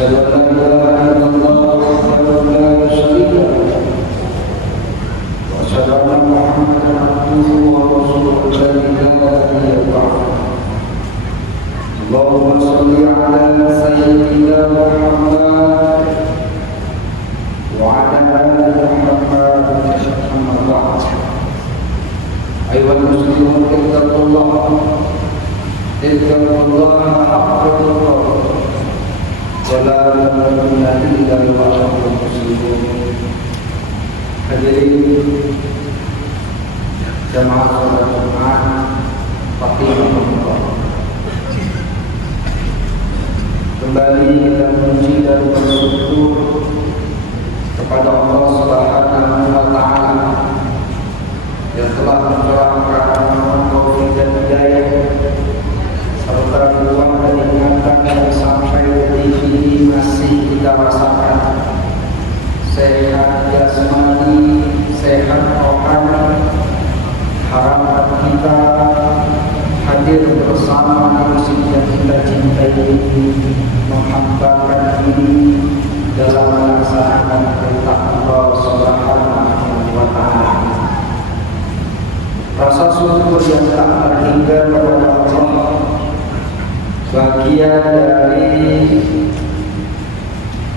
أشهد أن لا إله إلا الله وحده لا شريك له وأشهد أن محمدا عبده ورسوله الذي لا نبي بعده اللهم صل على سيدنا محمد وعلى آل محمد أما بعد أيها المسلمون اتقوا الله حق تقاته ولا تموتن إلا وأنتم مسلمون. Hadirin jamaah salat Jumat Fatihah. Kembali kita memuji dan bersyukur kepada Allah Subhanahu wa taala yang telah mencurahkan taufik dan hidayah serta ruang dan ingatan yang sampai detik ini masih kita rasakan sehat jasmani, sehat rohani. Harapan kita hadir bersama manusia yang kita cintai ini, menghambakan diri dalam melaksanakan perintah Allah Subhanahu wa taala. Rasa syukur yang tak terhingga kepada Allah bagian dari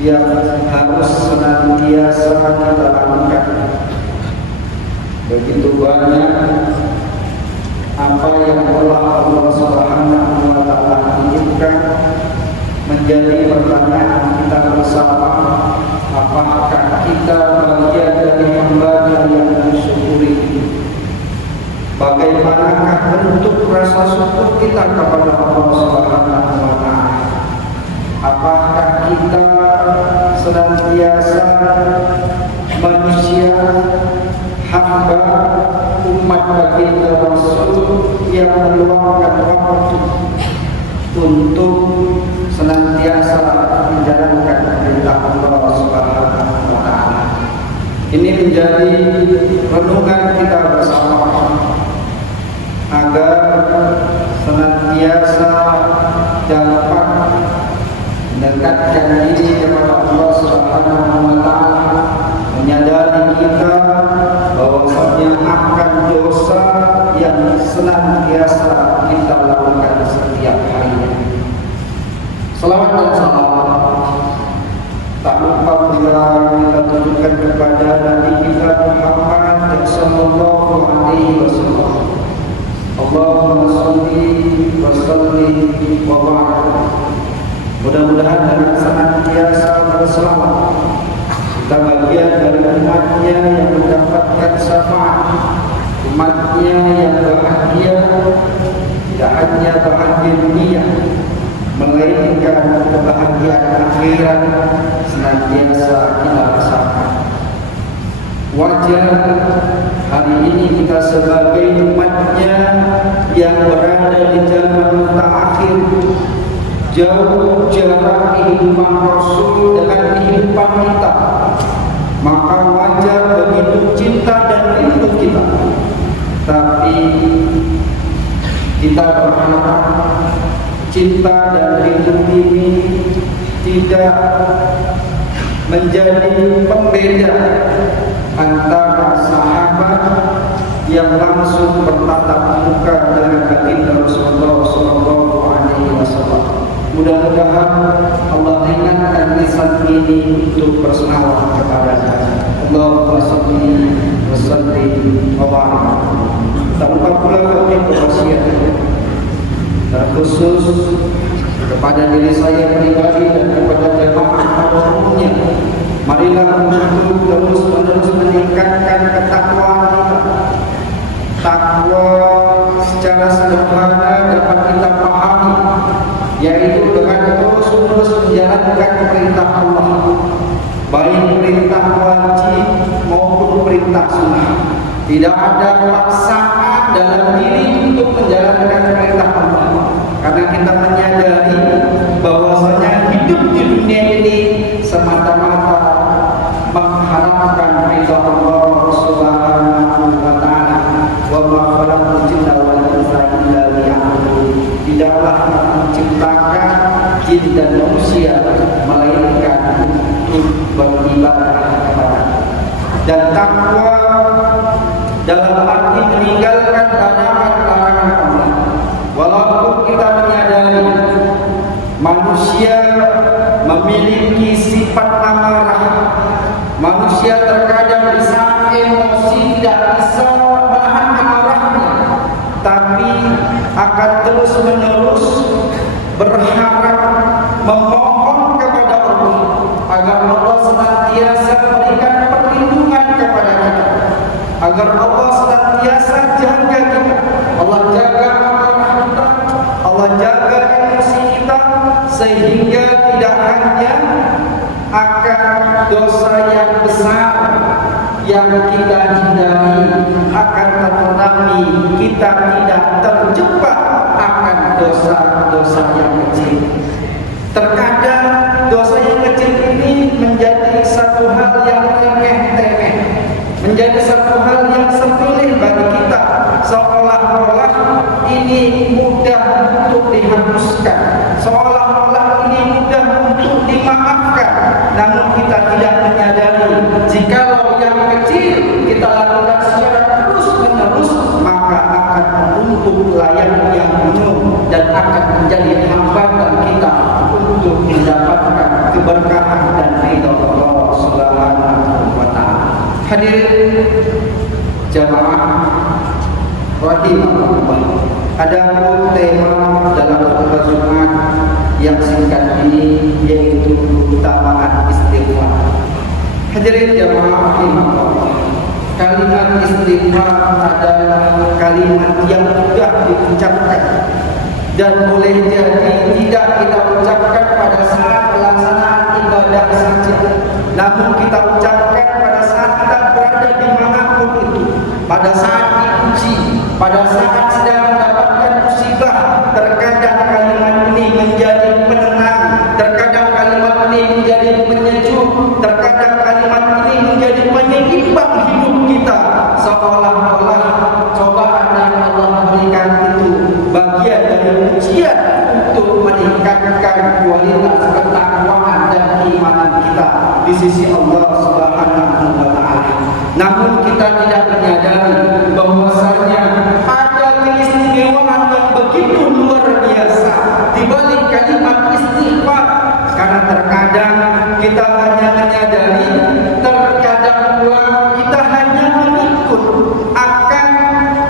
yang harus senantiasa kita lakukan. Begitu banyak apa yang telah Allah Subhanahu wa taala titipkan menjadi pertanyaan kita bersama, apakah kita bagian dari hamba yang mensyukuri? Bagaimanakah bentuk rasa syukur kita kepada Allah Subhanahu wa taala? Apakah kita senantiasa manusia hamba umat baginda Rasul yang meluangkan waktu untuk senantiasa menjalankan perintah Allah Subhanahu wa taala? Ini menjadi renungan kita bersama agar senantiasa dapat mendekatkan diri kepada Allah Subhanahu wa taala, menyadari kita bahwasanya akan dosa yang senantiasa kita lakukan setiap harinya. Selawat dan salam tak lupa pula kita tunjukkan kepada Nabi kita Muhammad sallallahu alaihi wasallam. Allahumma sholli wa sallim wa barik. Mudah-mudahan dengan senantiasa berselamat kita bagian dari umatnya yang mendapatkan syafaat, umatnya yang bahagia, tidak hanya bahagia dunia melainkan kebahagiaan akhirat senantiasa kita rasakan. Wajar hari ini kita sebagai umatnya yang berada di zaman terakhir, jauh jarak kehidupan Rasul dengan kehidupan kita, maka wajar begitu cinta dan rindu kita. Tapi kita berharap cinta dan rindu ini tidak menjadi pembeda antara sahabat yang langsung bertatap muka dengan baginda Rasulullah sallallahu alaihi wasallam. Mudah-mudahan Allah ringankan lisan ini untuk berselawat kepada-Nya. Allahumma sholli wa sallim wa barik. Tak lupa pula kami berwasiat terkhusus kepada diri saya pribadi dan kepada jemaah pada umumnya. Marilah untuk terus-menerus meningkatkan ketakwaan kita. Takwa secara sederhana dapat kita pahami, yaitu dengan terus-menerus menjalankan perintah Allah, baik perintah wajib maupun perintah sunnah. Tidak ada paksaan dalam diri untuk menjalankan perintah Allah, karena kita menyadari bahwasanya hidup di dunia ini semata-mata mengharapkan ridha Allah Subhanahu wa taala. Wa ma khalaqtul jinna wal insa illa liya'budun. Tidaklah menciptakan jin dan manusia melainkan apalagi meninggalkan larangan-larangan Allah. Walaupun kita menyadari manusia memiliki sifat amarah, manusia terkadang di saat emosi tidak bisa menahan amarahnya, tapi akan terus menerus berharap, memohon kepada Allah agar Allah senantiasa memberikan perlindungan kepada kita, agar Allah senantiasa jaga kita, Allah jaga amarah kita, Allah jaga emosi kita, sehingga tidak hanya akan dosa yang besar yang kita hindari, akan tetapi kita tidak terjebak akan dosa-dosa yang kecil. Terkadang dosa yang kecil ini menjadi satu hal yang remeh-temeh, menjadi satu hal yang sepele bagi kita, seolah-olah ini mudah untuk dihapuskan, seolah-olah ini mudah untuk dimaafkan. Namun kita tidak menyadari, jikalau yang kecil kita lakukan secara terus-menerus, maka akan menumpuk layan yang penuh dan akan menjadi hambatan kita untuk mendapatkan keberkahan dan ridha Allah Subhanahu wa taala. Hadirin jamaah rahimahullah, ada pun tema dalam khutbah Jumat yang singkat ini, yaitu keutamaan istighfar. Hadirin jamaah rahimahullah, kalimat istighfar adalah kalimat yang mudah diucapkan dan boleh jadi tidak kita ucapkan pada saat pelaksanaan ibadah saja, namun kita ucapkan pada saat kita berada di manapun itu, pada saat diuji, pada saat sedang mendapatkan musibah. Terkadang kalimat ini menjadi penenang, terkadang kalimat ini menjadi penyejuk, terkadang kalimat ini menjadi penyeimbang hidup kita, seolah-olah cobaan yang Allah berikan itu bagian dari ujian untuk meningkatkan kualitas ketakwaan dan keimanan kita di sisi Allah Subhanahu wa taala. Namun kita tidak menyadari bahwasanya ada keistimewaan yang begitu luar biasa di balik kalimat istighfar, karena terkadang kita hanya menyadari, terkadang pula kita hanya mengikut akan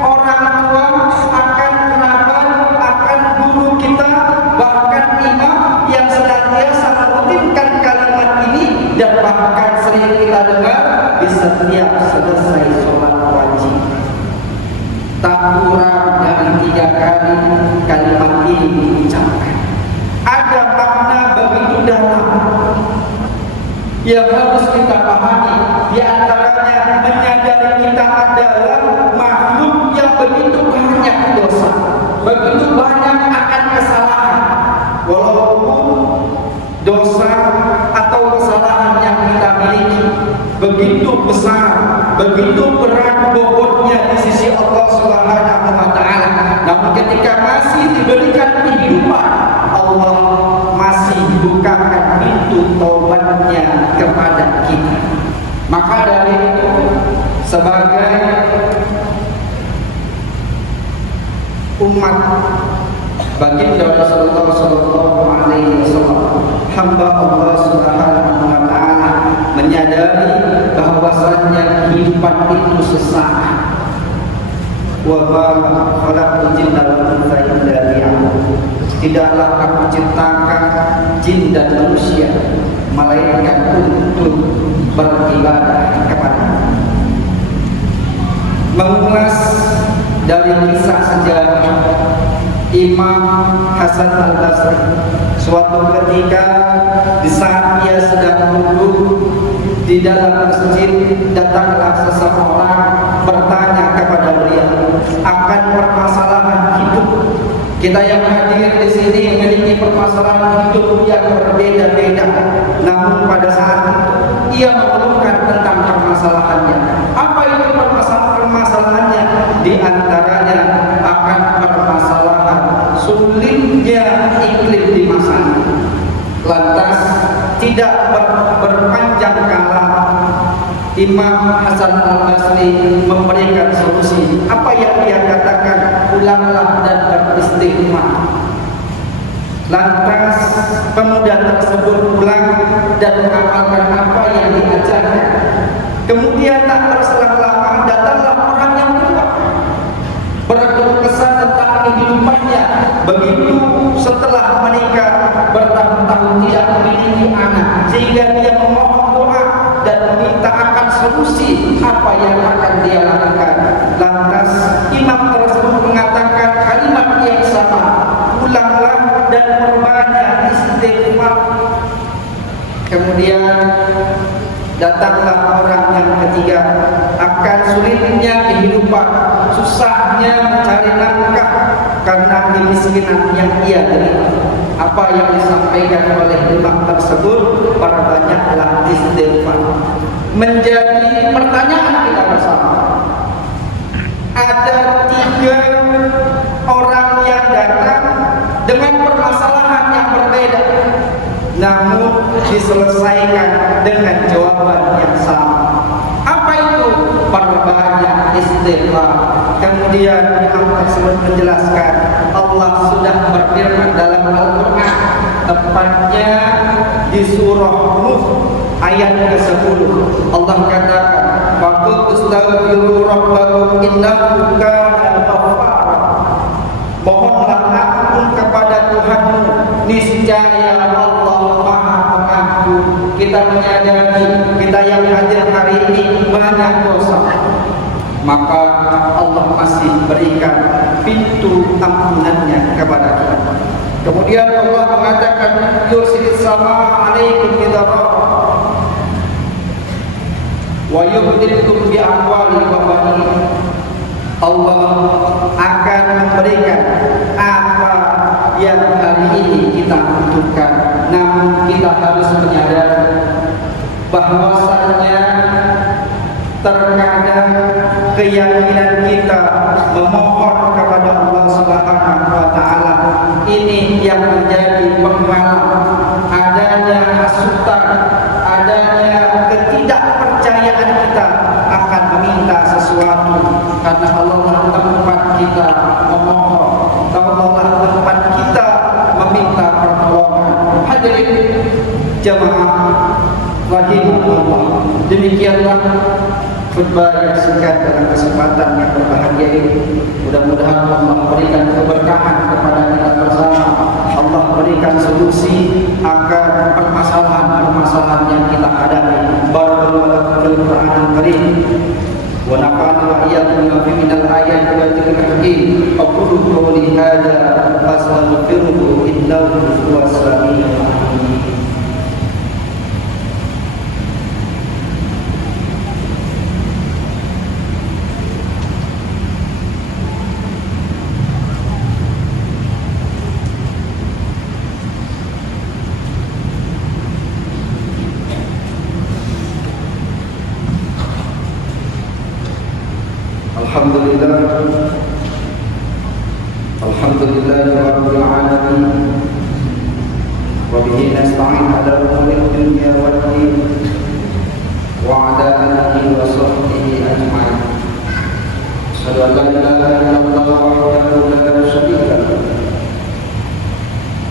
orang tua, akan kerabat, akan guru kita, bahkan imam yang senantiasa merutinkan kalimat ini, dan bahkan sering kita dengar di setiap selesai sholat wajib. Tak kurang dari 3 kali kalimat ini diucapkan. Ada makna begitu dalam yang harus kita pahami. Di antaranya menyadari kita adalah makhluk yang begitu banyak dosa, begitu banyak akan kesalahan. Walaupun dosa atau kesalahan yang kita miliki begitu besar, begitu berat bobotnya di sisi Allah Subhanahu wa taala, namun ketika masih diberikan kehidupan, Allah masih bukakan pintu taubatnya kepada kita. Maka dari itu, sebagai umat baginda Rasulullah sallallahu alaihi wasallam, hamba Allah Subhanahu wa taala, menyadari bahwasannya kehidupan itu sesaat. Wa ma khalaqtul jinna wal insa illa liya'budun. Tidaklah aku ciptakan jin dan manusia melainkan untuk beribadah kepada. Mengulas dari kisah sejarah Imam Hasan Al-Basri, suatu ketika di saat ia sedang duduk di dalam masjid, datanglah seseorang bertanya kepada beliau akan permasalahan hidup. Kita yang hadir di sini memiliki permasalahan hidup yang berbeda-beda, namun pada saat itu ia mengeluhkan tentang permasalahannya. Apa itu permasalahannya? Di antaranya akan permasalahan sulitnya iklim di masa ini. Lantas tidak berpanjang kala Imam Hasan Al-Basri memberikan solusi. Apa yang dia katakan? Ulanglah dan beristighfar. Lantas pemuda tersebut pulang dan mengamalkan apa yang diajarkan. Kemudian tak berselang lama datanglah orang yang kedua, berkeluh kesah tentang kehidupannya. Begitu setelah menikah bertahun-tahun tidak memiliki anak, sehingga dia memohon doa dan meminta akan solusi apa yang akan dia lakukan. Lantas imam tersebut mengatakan kalimat yang sama, ulanglah dan perbanyak istighfar. Kemudian datanglah orang yang ketiga. Akan sulitnya kehidupan, susahnya mencari nafkah karena kemiskinan yang ia terima. Apa yang disampaikan oleh imam tersebut? Perbanyaklah istighfar. Menjadi pertanyaan kita bersama. Ada 3 orang yang datang dengan permasalahan yang berbeda, namun diselesaikan dengan jawaban yang sama. Apa itu? Perbanyak istighfar. Kemudian imam tersebut menjelaskan, Allah sudah berfirman dalam Al-Quran, tepatnya di surah Nuh ayat ke-10. Allah katakan, "Faqul astaghfiru rabbakum innahu kana ghaffara." Mohonlah ampun kepada Tuhanmu, niscaya Allah Maha Pengampun. Kita menyadari kita yang hadir hari ini banyak dosa, maka Allah masih berikan pintu ampunannya kepada kita. Kemudian Allah mengatakan, yursilis sama alaikum bidarra wa yumdidkum bi amwalin wa banin. Allah akan memberikan apa yang hari ini kita butuhkan. Namun kita harus menyadari bahwasannya terkadang keyakinan kita memohon kepada Allah Subhanahu wa taala ini yang menjadi penghalang adanya hasutan, adanya ketidakpercayaan kita akan meminta sesuatu, karena Allah lah tempat kita memohon, Allah lah tempat kita meminta pertolongan. Hadirin jemaah rahimahullah, demikianlah khutbah yang singkat dalam kesempatan yang berbahagia ini. Mudah-mudahan Allah berikan keberkahan kepada kita bersama. Allah berikan solusi agar permasalahan-permasalahan yang kita hadapi. Barakallahu fil Qur'anil Karim wa nafa'ana wa iyyakum bima minal ayati wa dzikril hakim. Aqulu qawli hadza fastaghfiruhu innahu huwas samiul alim. Alhamdulillah rabbil alamin wa bihi nasta'in ala umuri dunya wad din wa ala alihi wa sahbihi ajma'in. Asyhadu an la ilaha illallah wahdahu la syarika lahu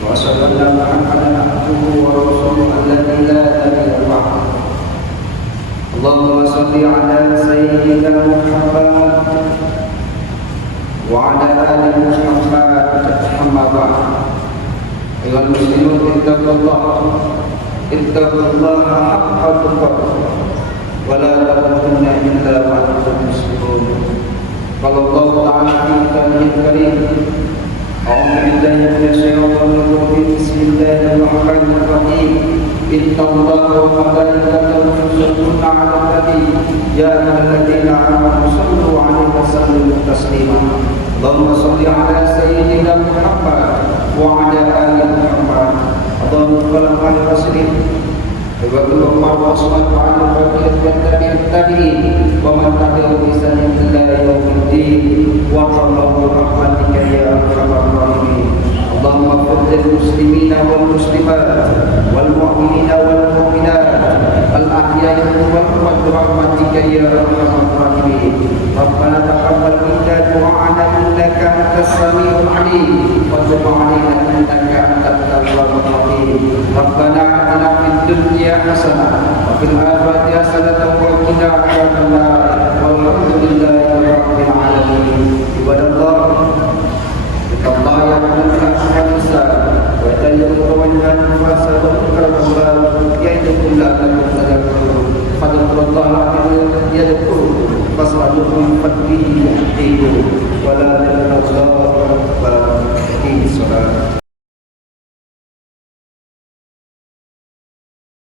wa asyhadu anna Muhammadan abduhu wa rasuluhu alladzi la nabiyya ba'dahu. Allahumma shalli ala sayyidina Muhammad wa ala ali Muhammad. Amma ba'd. Ayyuhal muslimun ittaqullaha haqqa tuqatih wa la tamutunna illa wa antum muslimun. Qala Allah ta'ala fi kitabihil karim, a'udzu billahi minasyaitonir rajim. Bismillahir rahmanir rahim. Inna Allaha wa malaikatahu yusholluna 'alan nabi ya ayyuhalladzina amanu shallu 'alaihi wa sallimu taslima. Allahumma shalli 'ala sayyidina Muhammad wa 'ala ali Muhammad. Allahumma salli 'ala sayyidina Muhammad wa sallallahu 'ala tabi'in wa man tabi'ahum bi ihsan ila yaumiddin wa sallallahu rahmatika ya arhamar rahimin. Allahumma ighfir lil muslimina wal muslimat wal mu'minina wal mu'minat al wa rahmatika ya arhamar rahimin. Rabbana taqabbal minna du'ana innaka antas samiul 'alim wa tub 'alaina innaka antat tawwabur rahim. Rabbana atina fid dunya hasanah wa fil akhirati hasanah wa qina adzabannar. Walhamdulillahi rabbil alamin. Ibadallah, Allah yang mengasihkan besar, dan yang berkewajiban merasa berkeramah, yaitu pula dan bersadar pada Allah yang yadkur, faswadukum fadbihi yahdiku, wala